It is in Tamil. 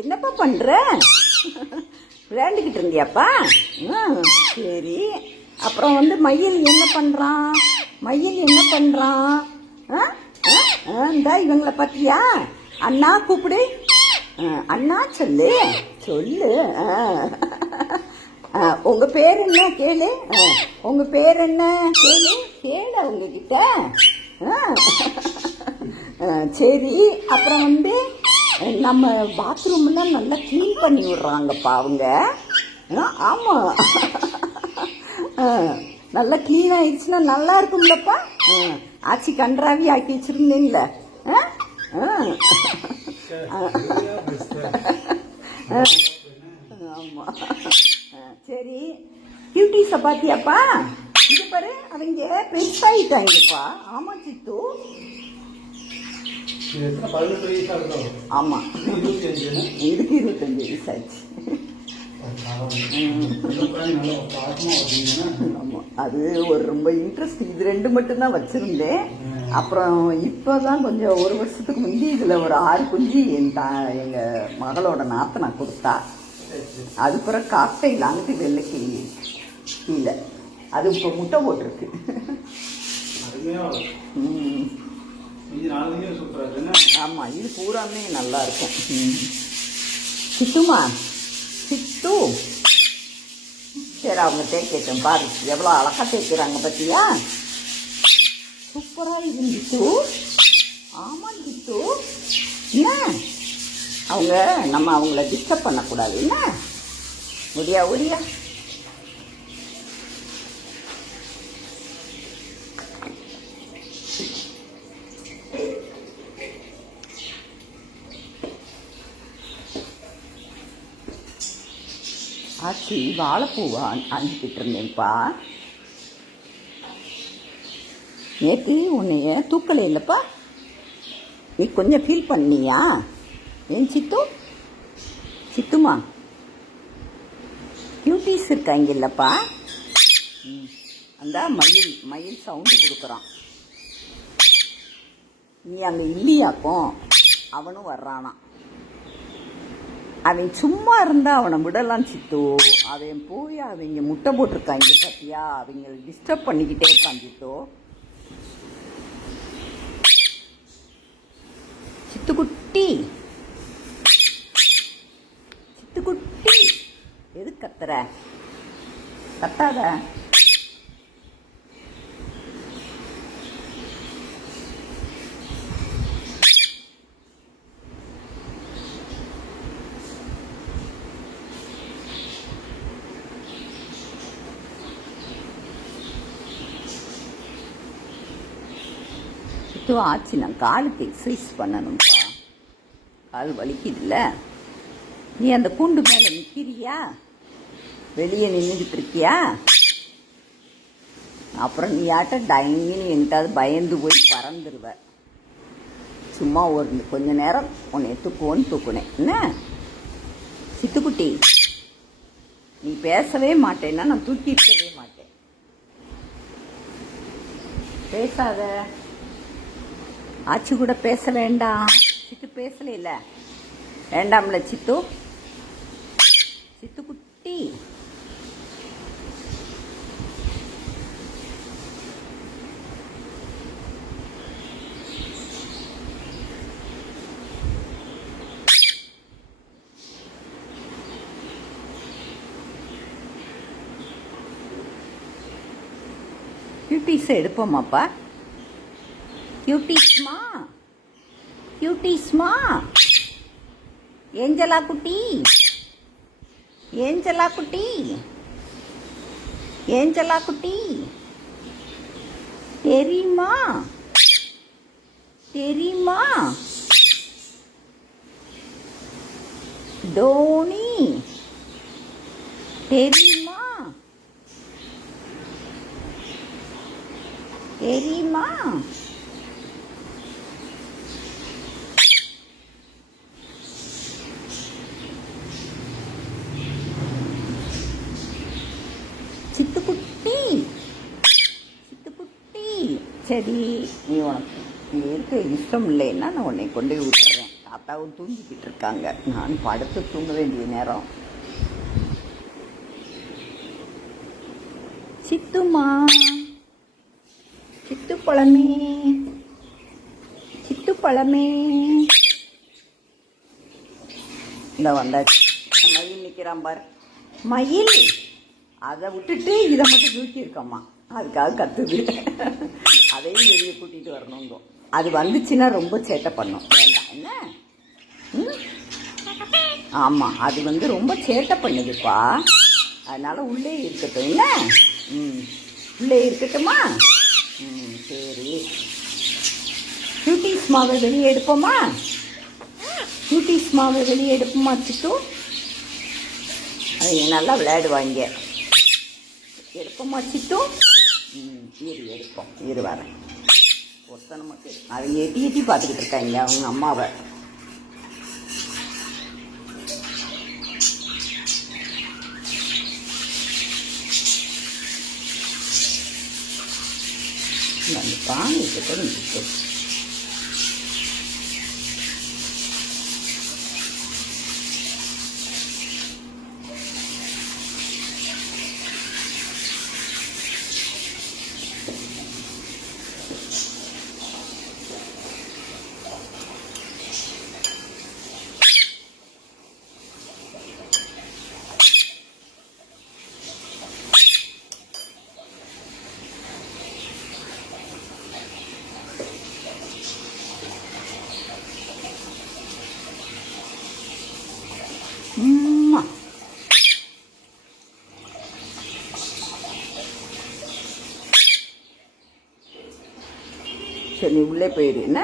என்னப்பா பண்ற? விளையாண்டுக்கிட்டு இருந்தியாப்பா? சரி. அப்புறம் மயில் என்ன பண்றான்? மயில் என்ன பண்றான்? இந்தா இவங்களை பத்தியா? அண்ணா கூப்பிடு. அண்ணா சொல்லு சொல்லு. உங்க பேர் என்ன கேளு. உங்க பேர் என்ன கேளு கேளு அவங்க கிட்ட. சரி. அப்புறம் நம்ம பாத்ரூம்லாம் நல்லா க்ளீன் பண்ணி விடுறாங்கப்பா அவங்க. ஆமாம், நல்லா க்ளீன் ஆயிடுச்சுன்னா நல்லா இருக்கும்லப்பா. ஆச்சி கன்றாவி ஆக்கி வச்சிருந்தேன்ல. ஆமாம். சரி, கியூட்டிஸை பார்த்தியாப்பா? இது பாரு, அவங்க பெருசாயிட்டாங்கப்பா. ஆமாம் சித்து. ஆமா, இதுக்கு 25 வயசு ஆச்சு. ஆமா, அது ஒரு ரொம்ப இன்ட்ரெஸ்ட். இது 2 மட்டும்தான் வச்சிருந்தேன். அப்புறம் இப்பதான் கொஞ்சம் 1 வருஷத்துக்கு முந்தி இதுல ஒரு 6 குஞ்சு எங்க மகளோட நாத்தை நான் கொடுத்தா. அது பிறகு காக்கையிலான்ட்டு வெள்ளை கிளி கீழே அது இப்போ முட்டை போட்டிருக்கு. ஆமா, இது பூராமே நல்லா இருக்கும். சித்துமா சித்து. சரி, அவங்க தேய்க்கட்டும். பாரு எவ்வளோ அழகா தேய்க்கிறாங்க பத்தியா? சூப்பரா இருந்துச்சு. ஆமா சித்து. என்ன நம்ம அவங்கள டிஸ்டர்ப் பண்ணக்கூடாது. என்ன ஒடியா ஒடியா. ஆச்சி வாழைப்பூவா அனுப்பிட்டு இருந்தேன்ப்பா. நேற்று உன்னைய தூக்கலை இல்லைப்பா. நீ கொஞ்சம் ஃபீல் பண்ணியா? ஏன் சித்து? சித்துமா, கியூட்டிஸ் இருக்காங்க இல்லப்பா. அந்த மயில் சவுண்டு கொடுக்குறான். நீ அங்கே இல்லையாக்கும். அவனும் வர்றானா. அவன் சும்மா இருந்தா அவனை விடலாம் சித்து. அவன் போய் அவங்க முட்டை போட்டிருக்காங்க பத்தியா? அவங்க டிஸ்டர்ப் பண்ணிக்கிட்டே இருக்கான் சித்து. சித்துக்குட்டி சித்துக்குட்டி, எது கத்துற? கத்தாத. சித்து ஆச்சு, நான் காலுக்கு எக்ஸசைஸ் பண்ணணும்ப்பா. கால் வலிக்குதுல்ல. நீ அந்த கூண்டு மேலே நிற்கிறியா? வெளியே நின்றுக்கிட்டு இருக்கியா? அப்புறம் நீ ஆட்ட டைனின்னு எங்கிட்டாவது பயந்து போய் பறந்துடுவ. சும்மா கொஞ்ச நேரம் உன்னை தூக்குனேன். என்ன சித்துக்குட்டி, நீ பேசவே மாட்டேன்னா நான் தூக்கி இருக்கவே மாட்டேன். பேசாத. ஆச்சி கூட பேச வேண்டாம். சித்து பேசல இல்ல. வேண்டாம்ல சித்து. சித்துக்குட்டி, கியூட்டிஸ் எடுப்போமாப்பா? கியூட்டிஸ்மா, கியூட்டிஸ்மா. ஏஞ்சலா குட்டி, ஏஞ்சலா குட்டி, ஏஞ்சலா குட்டி. தெரியுமா தெரியுமா? டோனி தெரியுமா? தெரியுமா? சித்துக்குட்டி, சித்துக்குட்டி. சரி, நீ உனக்கு இருக்க இஷ்டம் இல்லைன்னா நான் உன்னை கொண்டு விட்டுறேன். தாத்தா தாத்தாவும் தூங்கிக்கிட்டு இருக்காங்க. நான் படுத்து தூங்க வேண்டிய நேரம். சித்துமா, சித்து பழமே, சித்து பழமே. இந்த வந்தாச்சு. மயில் நிற்கிறான் பாரு. மயில் அதை விட்டுட்டு இதை மட்டும் தூக்கியிருக்கம்மா. அதுக்காக கத்துது. அதையும் வெளியே கூட்டிகிட்டு வரணுங்க. அது வந்துச்சுன்னா ரொம்ப சேட்டை பண்ணும். வேண்டாம் என்ன? ஆமாம், அது ரொம்ப சேட்டை பண்ணுதுப்பா. அதனால் உள்ளே இருக்கட்டும் என்ன? உள்ளே இருக்கட்டுமா? சரி. கியூட்டீஸ் மாவை வெளியே எடுப்போமா? கியூட்டீஸ் மாவை வெளியே எடுப்போமா சித்து? அது நல்லா விளையாடுவாங்க. எடுப்போமா சித்து? எடுப்போம். வரேன். ஒருத்தனை மட்டும் அவங்க எட்டி பார்த்துக்கிட்டு இருக்காங்க அவங்க அம்மாவை. அந்த பானை கிட்ட சரி, நீ உள்ளே போயிடு என்ன?